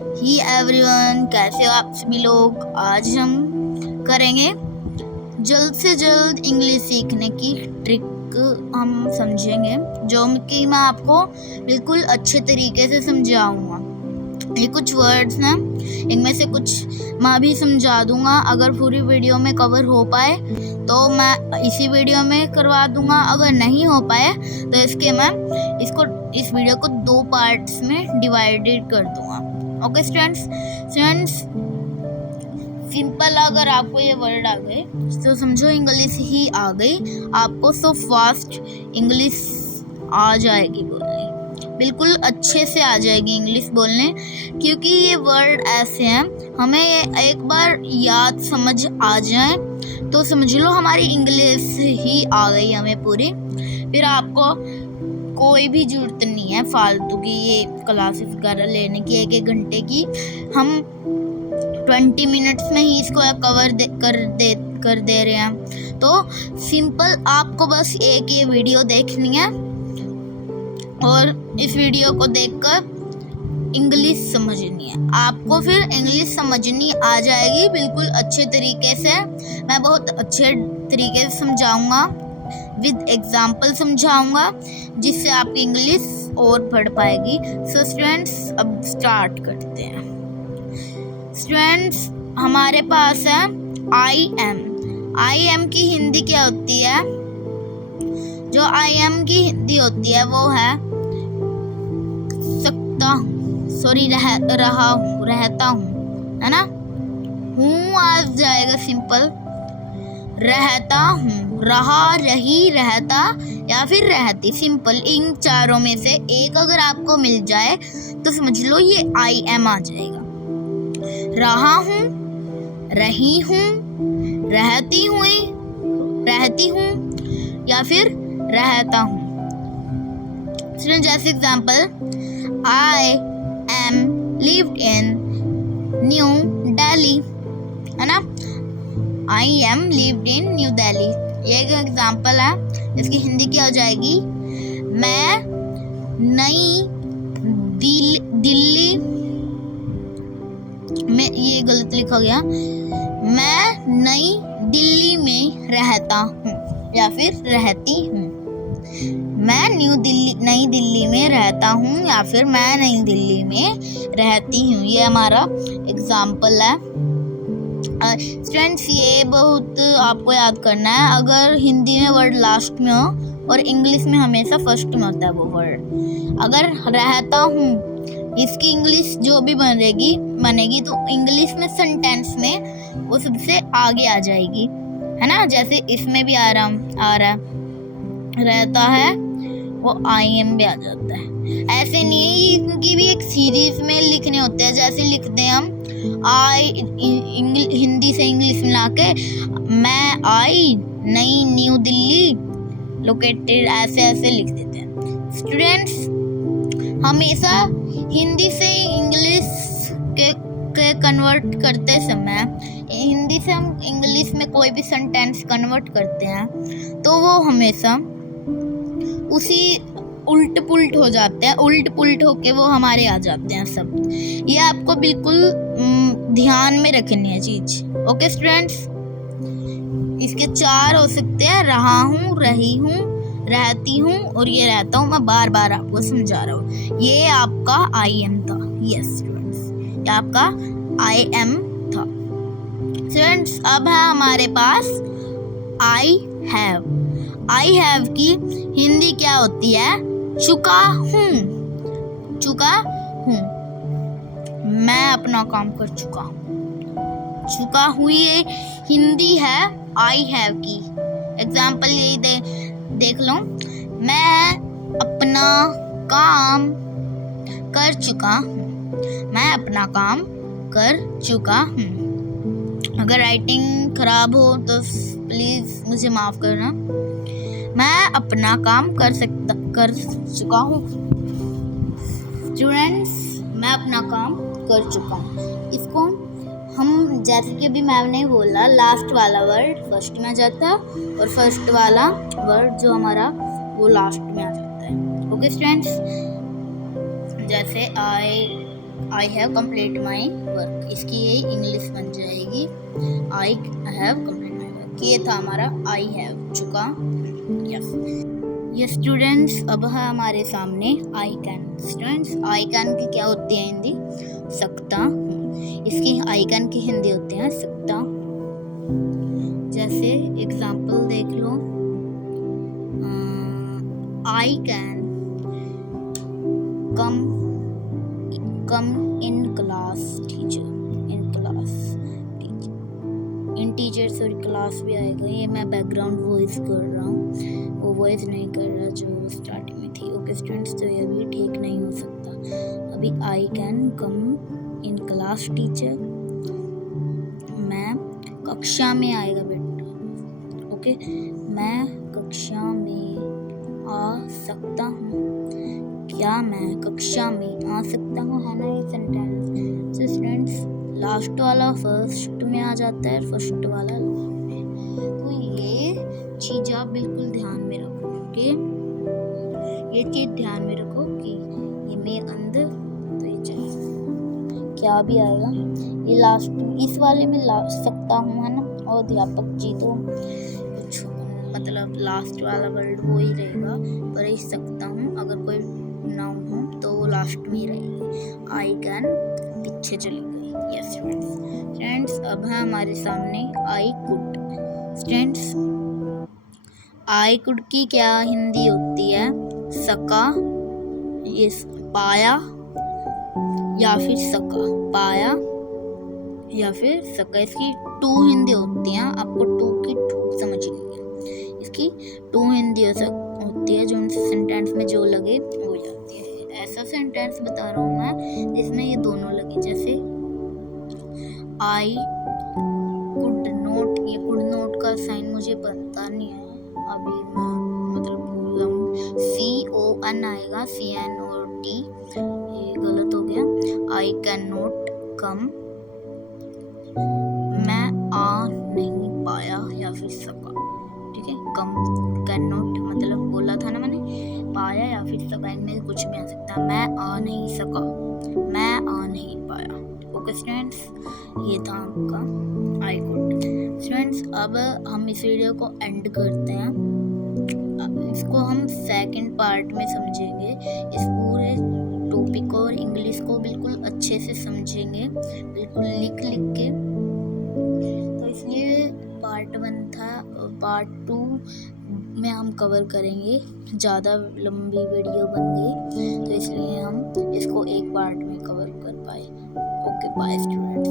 ही everyone, कैसे हो आप सभी लोग। आज हम करेंगे जल्द से जल्द इंग्लिश सीखने की ट्रिक हम समझेंगे, जो कि मैं आपको बिल्कुल अच्छे तरीके से समझाऊंगा। ये कुछ वर्ड्स हैं, इनमें से कुछ मैं भी समझा दूंगा। अगर पूरी वीडियो में कवर हो पाए तो मैं इसी वीडियो में करवा दूंगा, अगर नहीं हो पाए तो इस वीडियो को 2 पार्ट्स में डिवाइडेड कर दूंगा। ओके स्टूडेंट्स, सिंपल अगर आपको ये वर्ड आ गए तो समझो इंग्लिश ही आ गई आपको। सो फास्ट इंग्लिश आ जाएगी बोलने, बिल्कुल अच्छे से आ जाएगी इंग्लिश बोलने, क्योंकि ये वर्ड ऐसे हैं हमें ये एक बार याद समझ आ जाए तो समझ लो हमारी इंग्लिश ही आ गई हमें पूरी। फिर आपको कोई भी जरूरत नहीं है फालतू की ये क्लासेस वगैरह लेने की, 1-1 घंटे की। हम 20 मिनट्स में ही इसको कवर कर दे रहे हैं। तो सिंपल आपको बस एक ये वीडियो देखनी है और इस वीडियो को देखकर इंग्लिश समझनी है आपको। फिर इंग्लिश समझनी आ जाएगी बिल्कुल अच्छे तरीके से। मैं बहुत अच्छे तरीके से समझाऊंगा, विद एग्जाम्पल समझाऊंगा, जिससे आपकी इंग्लिश और बढ़ पाएगी। सो स्टूडेंट्स, अब स्टार्ट करते हैं। स्टूडेंट्स, हमारे पास है आई एम की हिंदी क्या होती है? जो आई एम की हिंदी होती है वो है सकता हूँ, रहा हूँ, रहता हूँ, है ना। हूँ आ जाएगा सिंपल, रहता हूँ, रहा, रही, रहता या फिर रहती। सिंपल इन चारों में से एक अगर आपको मिल जाए तो समझ लो ये आई एम आ जाएगा। रहा हूँ, रही हूँ, रहती हूँ या फिर रहता हूँ। जैसे example, I am lived in new Delhi, है ना। I am lived in new Delhi, ये एक एग्जाम्पल है। इसकी हिंदी क्या हो जाएगी? मैं नई दिल्ली में, ये गलत लिखा गया, मैं नई दिल्ली में रहता हूँ या फिर रहती हूँ। मैं नई दिल्ली में रहता हूँ या फिर मैं नई दिल्ली में रहती हूँ। ये हमारा एग्जाम्पल है। स्टूडेंट्स, ये बहुत आपको याद करना है। अगर हिंदी में वर्ड लास्ट में हो और इंग्लिश में हमेशा फर्स्ट में होता है वो वर्ड। अगर रहता हूँ, इसकी इंग्लिश जो भी बनेगी तो इंग्लिश में सेंटेंस में वो सबसे आगे आ जाएगी, है ना। जैसे इसमें भी आ रहा रहता है, वो आई एम भी आ जाता है। ऐसे नहीं है, इनकी भी एक सीरीज में लिखने होते हैं। जैसे लिखते हैं हम हिंदी से इंग्लिश मिला के, मैं आई नई न्यू दिल्ली लोकेटेड, ऐसे लिख देते हैं। स्टूडेंट्स, हमेशा हिंदी से इंग्लिश के कन्वर्ट करते समय, हिंदी से हम इंग्लिश में कोई भी सेंटेंस कन्वर्ट करते हैं तो वो हमेशा उसी उल्ट पुल्ट हो जाते हैं, उल्ट पुल्ट होके वो हमारे आ जाते हैं शब्द। ये आपको बिल्कुल ध्यान में रखनी है चीज। ओके स्टूडेंट्स, इसके 4 हो सकते हैं, रहा हूँ, रही हूँ, रहती हूँ और ये रहता हूँ। मैं बार बार आपको समझा रहा हूँ। ये आपका आई एम था। यस स्टूडेंट्स, ये आपका आई एम था। स्टूडेंट्स, अब है हमारे पास आई हैव की हिंदी क्या होती है? चुका हूँ, मैं अपना काम कर चुका हूँ, ये हिंदी है आई हैव की। एग्जाम्पल यही देख लो, मैं अपना काम कर चुका हूँ। अगर राइटिंग खराब हो तो प्लीज मुझे माफ करना। मैं अपना काम कर चुका हूँ। स्टूडेंट्स, मैं अपना काम कर चुका हूँ। इसको हम, जैसे कि अभी मैम ने बोला, लास्ट वाला वर्ड फर्स्ट में आ जाता है और फर्स्ट वाला वर्ड जो हमारा वो लास्ट में आ जाता है। ओके स्टूडेंट्स, जैसे I I have complete my work, इसकी ये इंग्लिश बन जाएगी I have complete my work. ये था हमारा आई हैव चुका। यस यस स्टूडेंट्स, अब है हमारे सामने I can. Students, I can की क्या होती है हिंदी? सकता हूँ। इसकी आई कैन की हिंदी होती है सकता। जैसे एग्जाम्पल देख लो, I can come in class teacher, in class teacher, in teacher sorry class भी आएगा। ये मैं बैकग्राउंड वॉइस कर रहा हूँ, वो वॉइस नहीं कर रहा जो स्टार्टिंग में थी। ओके स्टूडेंट्स, तो ये भी ठीक नहीं हो सकता। अभी आई can come in class teacher, मैं कक्षा में आएगा बेटा। ओके, मैं कक्षा में आ सकता हूँ, क्या मैं कक्षा में आ सकता हूँ, है ना ये सेंटेंस। तो स्टूडेंट्स, लास्ट वाला फर्स्ट में आ जाता है, फर्स्ट वाला लास्ट में। तो ये चीज़ आप बिल्कुल ध्यान में रखो। ओके, ये चीज़ ध्यान में रखो कि ये मैं अंदर, तो ये चलिए क्या भी आएगा, ये लास्ट इस वाले में सकता हूँ, है ना। और अध्यापक जी तो कुछ मतलब लास्ट वाला वर्ड वो ही रहेगा, पर ये सकता हूँ अगर कोई नाउन हो तो वो लास्ट में ही रहेगी। आई कैन पीछे चली गई। यस फ्रेंड्स, अब है हमारे सामने I could. Students, I could की क्या हिंदी होती है? सका, ये पाया या फिर सका, पाया या फिर सका। इसकी टू हिंदी होती हैं, आपको टू की टू समझनी है। इसकी टू हिंदी होती है, जो सेंटेंस में जो लगे हो जाती है। ऐसा सेंटेंस बता रहा हूँ मैं जिसमें ये दोनों लगे। जैसे आई कुड नोट, ये कुड नोट का साइन मुझे पता नहीं है, अभी मैं मतलब भूल रहा हूँ। CON आएगा, CNOT, ये गलत हो गया। आई कैन नोट कम, मैं आ नहीं पाया या फिर सका। ठीक है, कम कैन नॉट मतलब बोला था ना मैंने, पाया या फिर सका, इनमें कुछ भी आ सकता है। मैं आ नहीं सका, मैं आ नहीं पाया। ओके स्टूडेंट्स, ये था आपका आई कुड। स्टूडेंट्स, अब हम इस वीडियो को एंड करते हैं। इसको हम सेकंड पार्ट में समझेंगे। इस पूरे टॉपिक और इंग्लिश को बिल्कुल अच्छे से समझेंगे, बिल्कुल लिख के। तो इसलिए पार्ट 1 था, पार्ट 2 में हम कवर करेंगे। ज़्यादा लंबी वीडियो बन गई, तो इसलिए हम इसको एक पार्ट में कवर कर पाए। Okay bye students.